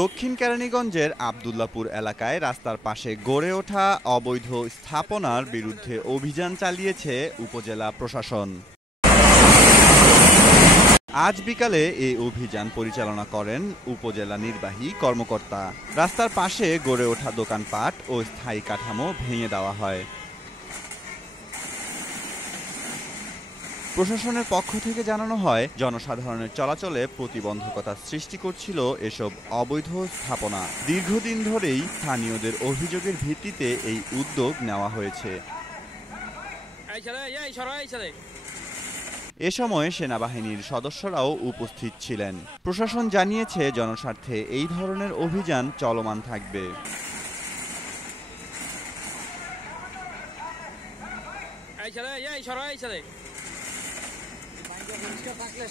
দক্ষিণ কেরানীগঞ্জের আব্দুল্লাপুর এলাকায় রাস্তার পাশে গড়ে ওঠা অবৈধ স্থাপনার বিরুদ্ধে অভিযান চালিয়েছে উপজেলা প্রশাসন। আজ বিকালে এই অভিযান পরিচালনা করেন উপজেলা নির্বাহী কর্মকর্তা। রাস্তার পাশে গড়ে ওঠা দোকানপাট ও স্থায়ী কাঠামো ভেঙে দেওয়া হয়। প্রশাসনের পক্ষ থেকে জানানো হয়, জনসাধারণের চলাচলে প্রতিবন্ধকতা সৃষ্টি করছিল এসব অবৈধ স্থাপনা। দীর্ঘদিন ধরেই স্থানীয়দের অভিযোগের ভিত্তিতে এই উদ্যোগ নেওয়া হয়েছে। এ সময় সেনাবাহিনীর সদস্যরাও উপস্থিত ছিলেন। প্রশাসন জানিয়েছে, জনস্বার্থে এই ধরনের অভিযান চলমান থাকবে। থাকলে